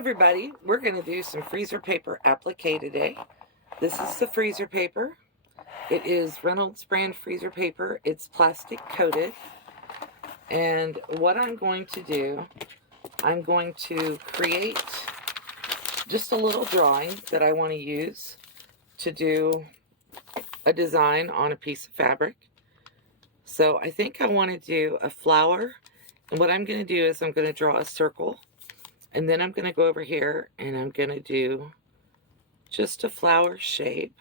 everybody, we're going to do some freezer paper applique today. This is the freezer paper. It is Reynolds brand freezer paper. It's plastic coated. And what I'm going to do, I'm going to create just a little drawing that I want to use to do a design on a piece of fabric. So I think I want to do a flower. And what I'm going to do is I'm going to draw a circle. And then I'm going to go over here and I'm going to do just a flower shape.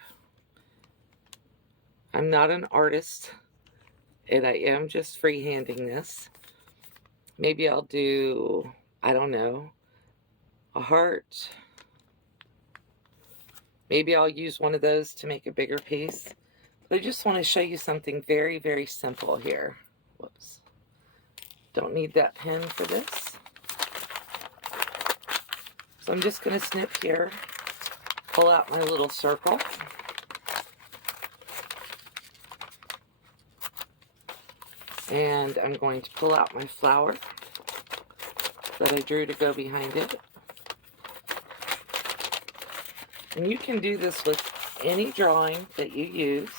I'm not an artist, and I am just freehanding this. Maybe I'll do, I don't know, a heart. Maybe I'll use one of those to make a bigger piece. But I just want to show you something very, very simple here. Whoops. Don't need that pen for this. So I'm just going to snip here, pull out my little circle. And I'm going to pull out my flower that I drew to go behind it. And you can do this with any drawing that you use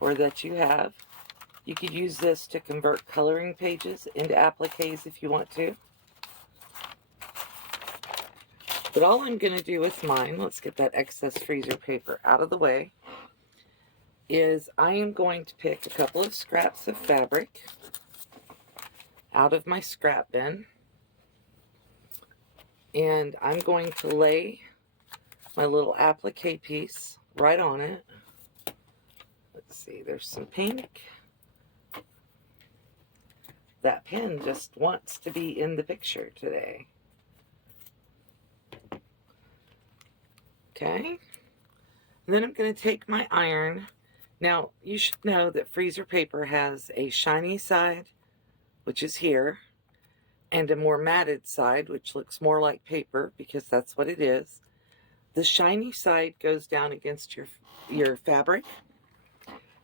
or that you have. You could use this to convert coloring pages into appliques if you want to. But all I'm going to do with mine, let's get that excess freezer paper out of the way, is I am going to pick a couple of scraps of fabric out of my scrap bin, and I'm going to lay my little applique piece right on it. Let's see, there's some pink. That pen just wants to be in the picture today. Okay, and then I'm going to take my iron. Now, you should know that freezer paper has a shiny side, which is here, and a more matted side, which looks more like paper, because that's what it is. The shiny side goes down against your fabric,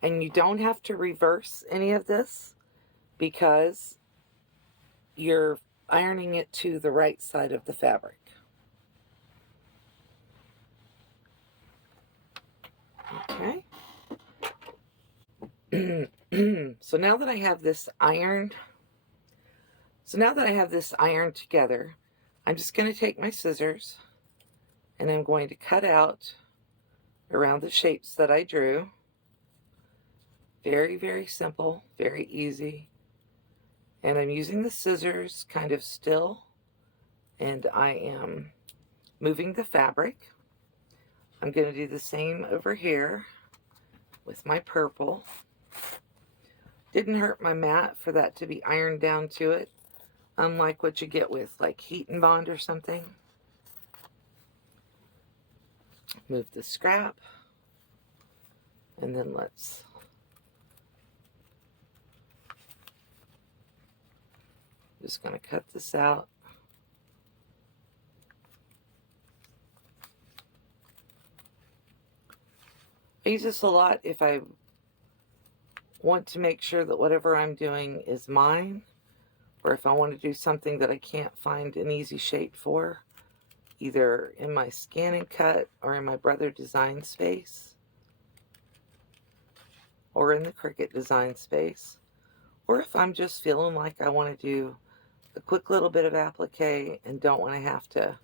and you don't have to reverse any of this, because you're ironing it to the right side of the fabric. Okay. So now that I have this ironed, together, I'm just going to take my scissors and I'm going to cut out around the shapes that I drew. Very, very simple, very easy. And I'm using the scissors kind of still, and I am moving the fabric. I'm going to do the same over here with my purple. Didn't hurt my mat for that to be ironed down to it, unlike what you get with like Heat and Bond or something. Move the scrap, and then let's just going to cut this out. I use this a lot if I want to make sure that whatever I'm doing is mine, or if I want to do something that I can't find an easy shape for, either in my Scan and Cut or in my Brother Design Space, or in the Cricut Design Space, or if I'm just feeling like I want to do a quick little bit of applique and don't want to have to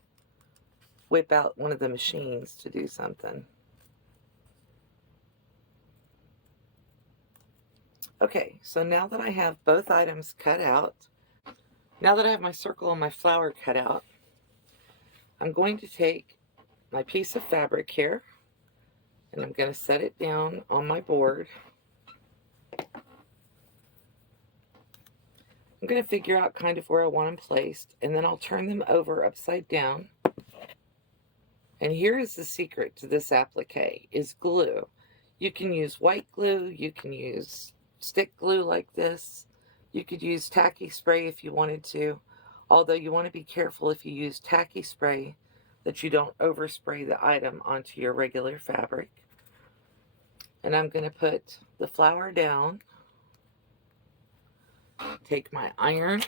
whip out one of the machines to do something. Okay, so now that I have both items cut out, now that I have my circle and my flower cut out, I'm going to take my piece of fabric here and I'm going to set it down on my board. I'm going to figure out kind of where I want them placed, and then I'll turn them over upside down. And here is the secret to this applique, is glue. You can use white glue, you can use stick glue like this. You could use tacky spray if you wanted to, although you want to be careful if you use tacky spray that you don't overspray the item onto your regular fabric. And I'm going to put the flower down, take my iron,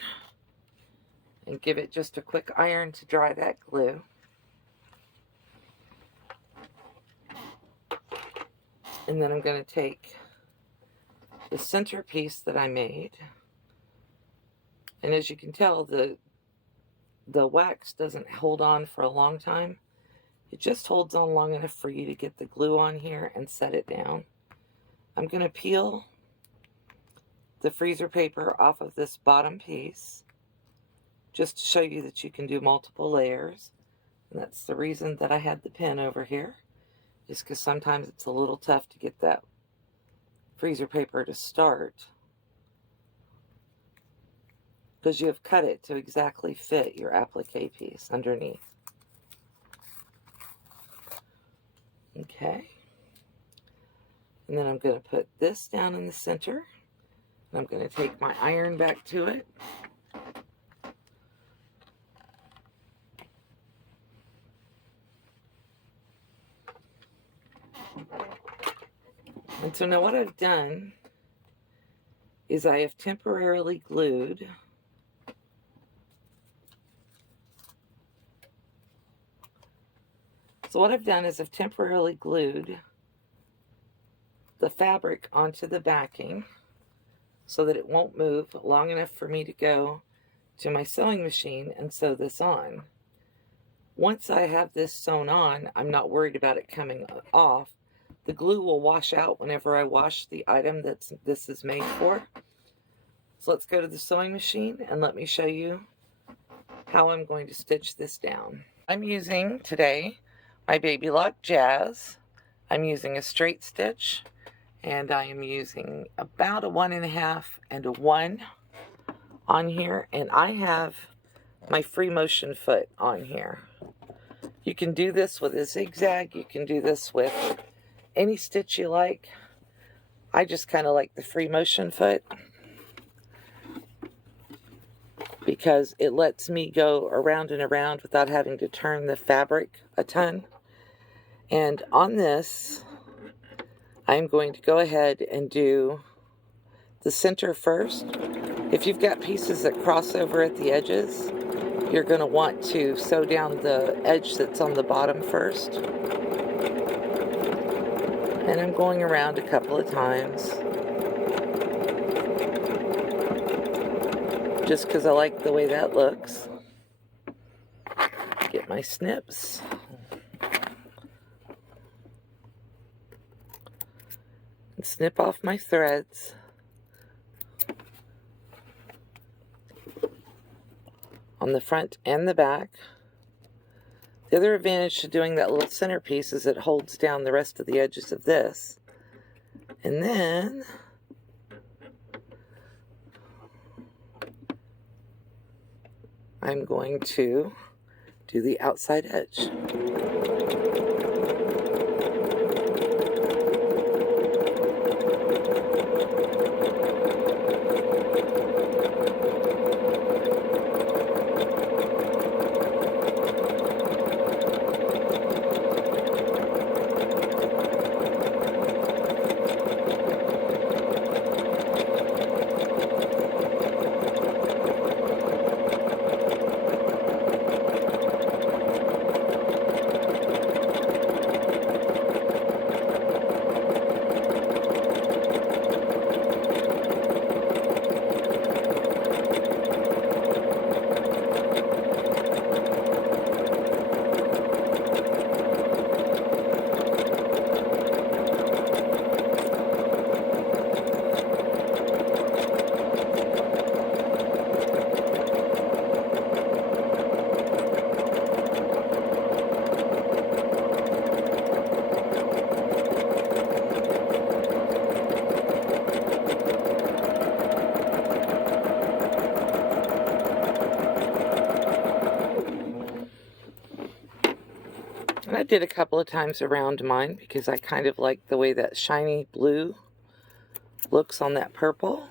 and give it just a quick iron to dry that glue. And then I'm going to take the centerpiece that I made, and as you can tell, the wax doesn't hold on for a long time. It just holds on long enough for you to get the glue on here and set it down. I'm going to peel the freezer paper off of this bottom piece just to show you that you can do multiple layers. And that's the reason that I had the pen over here, is because sometimes it's a little tough to get that freezer paper to start, because you have cut it to exactly fit your applique piece underneath. Okay. And then I'm going to put this down in the center. And I'm going to take my iron back to it. And so now what I've done is I have temporarily glued I've temporarily glued the fabric onto the backing so that it won't move long enough for me to go to my sewing machine and sew this on. Once I have this sewn on, I'm not worried about it coming off. The glue will wash out whenever I wash the item that this is made for. So let's go to the sewing machine and let me show you how I'm going to stitch this down. I'm using today my Baby Lock Jazz. I'm using a straight stitch, and I am using about a 1.5 and a 1 on here, and I have my free motion foot on here. You can do this with a zigzag, you can do this with any stitch you like. I just kind of like the free motion foot because it lets me go around and around without having to turn the fabric a ton. And on this, I'm going to go ahead and do the center first. If you've got pieces that cross over at the edges, you're going to want to sew down the edge that's on the bottom first. And I'm going around a couple of times, just because I like the way that looks. Get my snips. And snip off my threads. On the front and the back. The other advantage to doing that little centerpiece is it holds down the rest of the edges of this. And then I'm going to do the outside edge. And I did a couple of times around mine because I kind of like the way that shiny blue looks on that purple.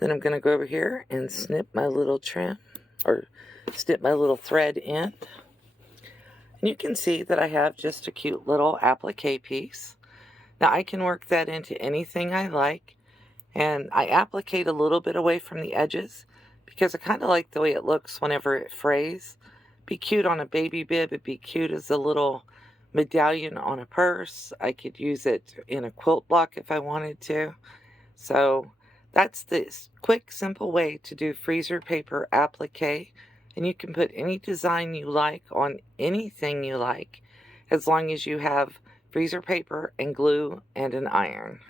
Then I'm going to go over here and snip my little trim, or snip my little thread end. And you can see that I have just a cute little applique piece. Now I can work that into anything I like, and I applique a little bit away from the edges because I kind of like the way it looks whenever it frays. Be cute on a baby bib. It'd be cute as a little medallion on a purse. I could use it in a quilt block if I wanted to. So that's the quick, simple way to do freezer paper applique. And you can put any design you like on anything you like, as long as you have freezer paper and glue and an iron.